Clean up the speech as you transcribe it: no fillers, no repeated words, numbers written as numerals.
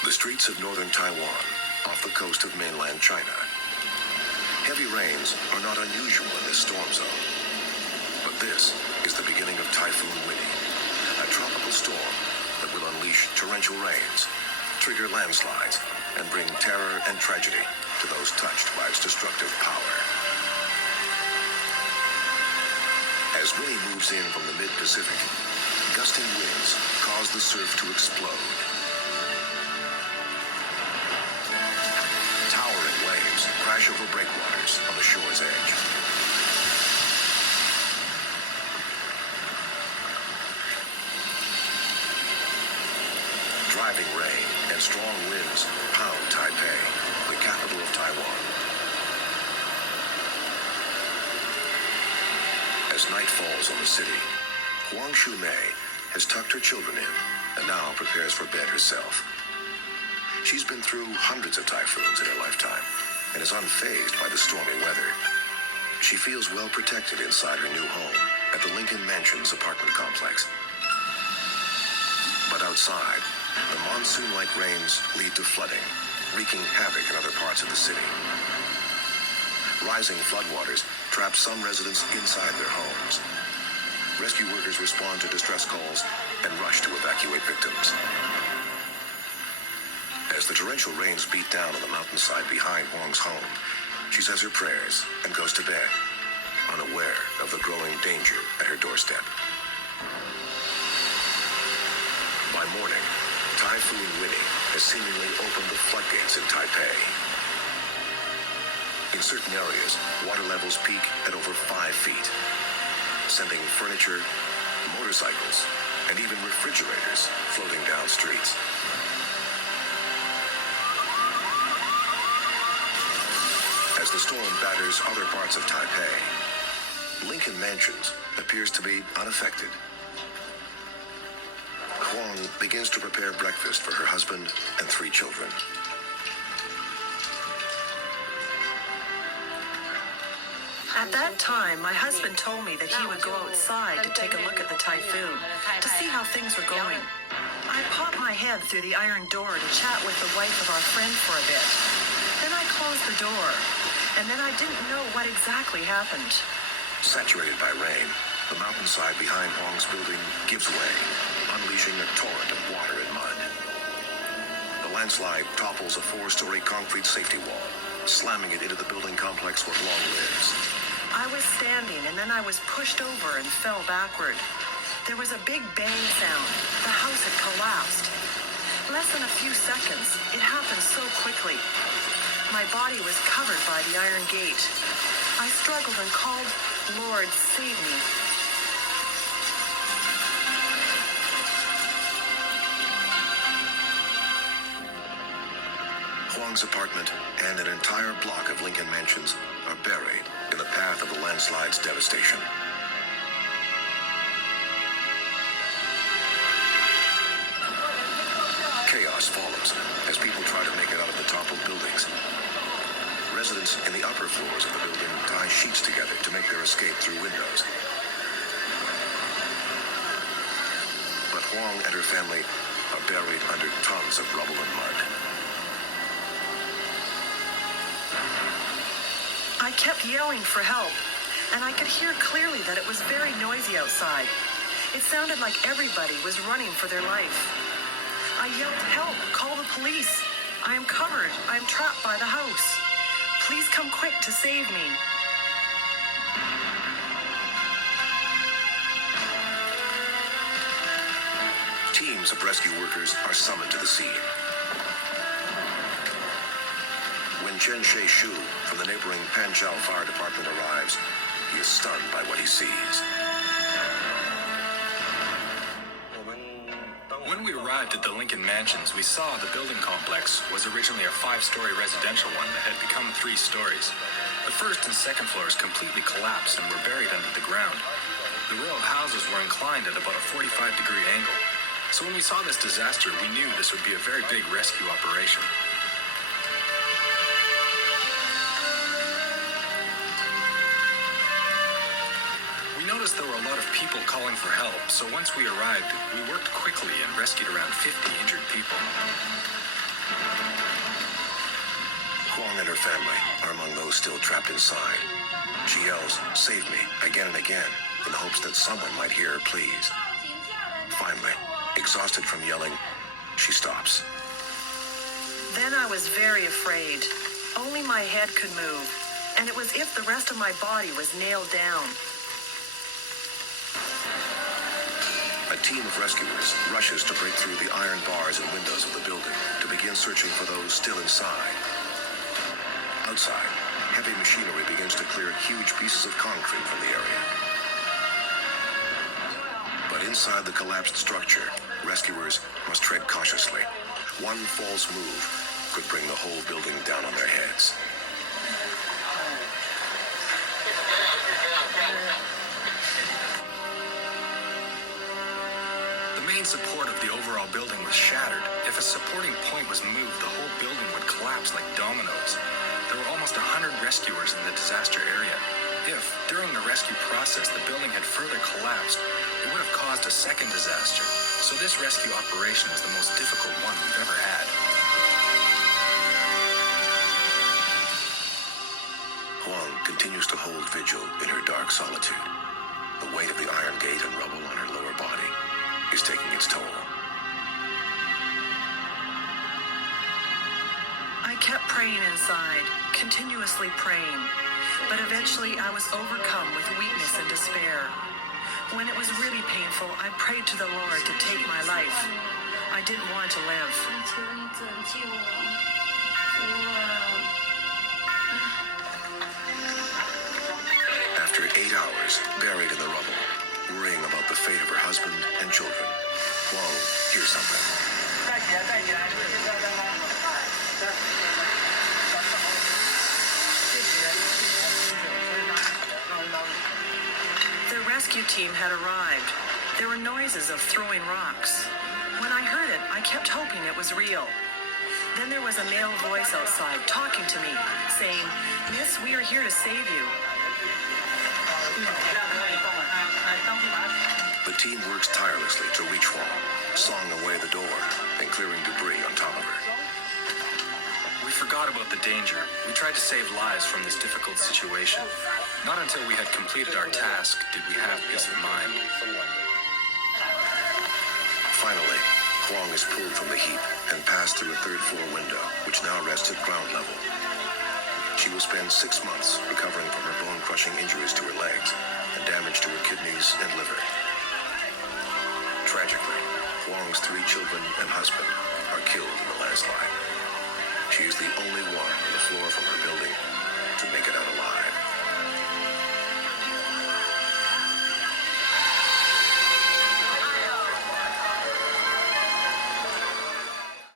The streets of northern Taiwan, off the coast of mainland China. Heavy rains are not unusual in this storm zone. But this is the beginning of Typhoon Winnie, a tropical storm that will unleash torrential rains, trigger landslides, and bring terror and tragedy to those touched by its destructive power. As Winnie moves in from the mid-Pacific, gusting winds cause the surf to explode. Towering waves crash over breakwaters on the shore's edge. Driving rain and strong winds pound Taipei, the capital of Taiwan. As night falls on the city, Huang Shumei has tucked her children in and now prepares for bed herself. She's been through hundreds of typhoons in her lifetime and is unfazed by the stormy weather. She feels well protected inside her new home at the Lincoln Mansions apartment complex. But outside, the monsoon-like rains lead to flooding, wreaking havoc in other parts of the city. Rising floodwaters trap some residents inside their homes. Rescue workers respond to distress calls and rush to evacuate victims. As the torrential rains beat down on the mountainside behind Huang's home, she says her prayers and goes to bed, unaware of the growing danger at her doorstep. By morning, Typhoon Winnie has seemingly opened the floodgates in Taipei. In certain areas, water levels peak at over 5 feet, sending furniture, motorcycles, and even refrigerators floating down streets. As the storm batters other parts of Taipei, Lincoln Mansions appears to be unaffected. Huang begins to prepare breakfast for her husband and 3 children. At that time, my husband told me that he would go outside to take a look at the typhoon, to see how things were going. I popped my head through the iron door to chat with the wife of our friend for a bit. Then I closed the door, and then I didn't know what exactly happened. Saturated by rain, the mountainside behind Huang's building gives way, unleashing a torrent of water and mud. The landslide topples a 4-story concrete safety wall, slamming it into the building complex where Huang lives. I was standing, and then I was pushed over and fell backward. There was a big bang sound. The house had collapsed. Less than a few seconds. It happened so quickly. My body was covered by the iron gate. I struggled and called, "Lord, save me." Huang's apartment and an entire block of Lincoln Mansions are buried in the path of the landslide's devastation. Chaos follows as people try to make it out of the toppled buildings. Residents in the upper floors of the building tie sheets together to make their escape through windows. But Huang and her family are buried under tons of rubble and mud. I kept yelling for help, and I could hear clearly that it was very noisy outside. It sounded like everybody was running for their life. I yelled, "Help! Call the police! I am covered. I am trapped by the house. Please come quick to save me." Teams of rescue workers are summoned to the scene. When Chen Shu from the neighboring Panchao Fire Department arrives, he is stunned by what he sees. When we arrived at the Lincoln Mansions, we saw the building complex was originally a 5-story residential one that had become 3 stories. The first and second floors completely collapsed and were buried under the ground. The row of houses were inclined at about a 45-degree angle. So when we saw this disaster, we knew this would be a very big rescue operation. We noticed there were a lot of people calling for help, so once we arrived, we worked quickly and rescued around 50 injured people. Huang and her family are among those still trapped inside. She yells, "Save me," again and again, in the hopes that someone might hear her pleas. Finally, exhausted from yelling, she stops. Then I was very afraid. Only my head could move, and it was if the rest of my body was nailed down. A team of rescuers rushes to break through the iron bars and windows of the building to begin searching for those still inside. Outside, heavy machinery begins to clear huge pieces of concrete from the area. But inside the collapsed structure, rescuers must tread cautiously. One false move could bring the whole building down on their heads. The main support of the overall building was shattered. If a supporting point was moved, the whole building would collapse like dominoes. There were almost 100 rescuers in the disaster area. If, during the rescue process, the building had further collapsed, it would have caused a second disaster. So this rescue operation was the most difficult one we've ever had. Huang continues to hold vigil in her dark solitude. The weight of the iron gate and rubble on her lower body is taking its toll. I kept praying inside, continuously praying, but eventually I was overcome with weakness and despair. When it was really painful, I prayed to the Lord to take my life. I didn't want to live. After 8 hours, buried in the rubble, worrying about the fate of her husband and children, Huang hears something. The rescue team had arrived. There were noises of throwing rocks. When I heard it, I kept hoping it was real. Then there was a male voice outside talking to me, saying, "Miss, we are here to save you." The team works tirelessly to reach Huang, sawing away the door and clearing debris on top of her. We forgot about the danger. We tried to save lives from this difficult situation. Not until we had completed our task did we have peace of mind. Finally, Huang is pulled from the heap and passed through a third-floor window, which now rests at ground level. She will spend 6 months recovering from her bone-crushing injuries to her legs and damage to her kidneys and liver. Tragically, Huang's 3 children and husband are killed in the landslide. She is the only one on the floor from her building to make it out alive.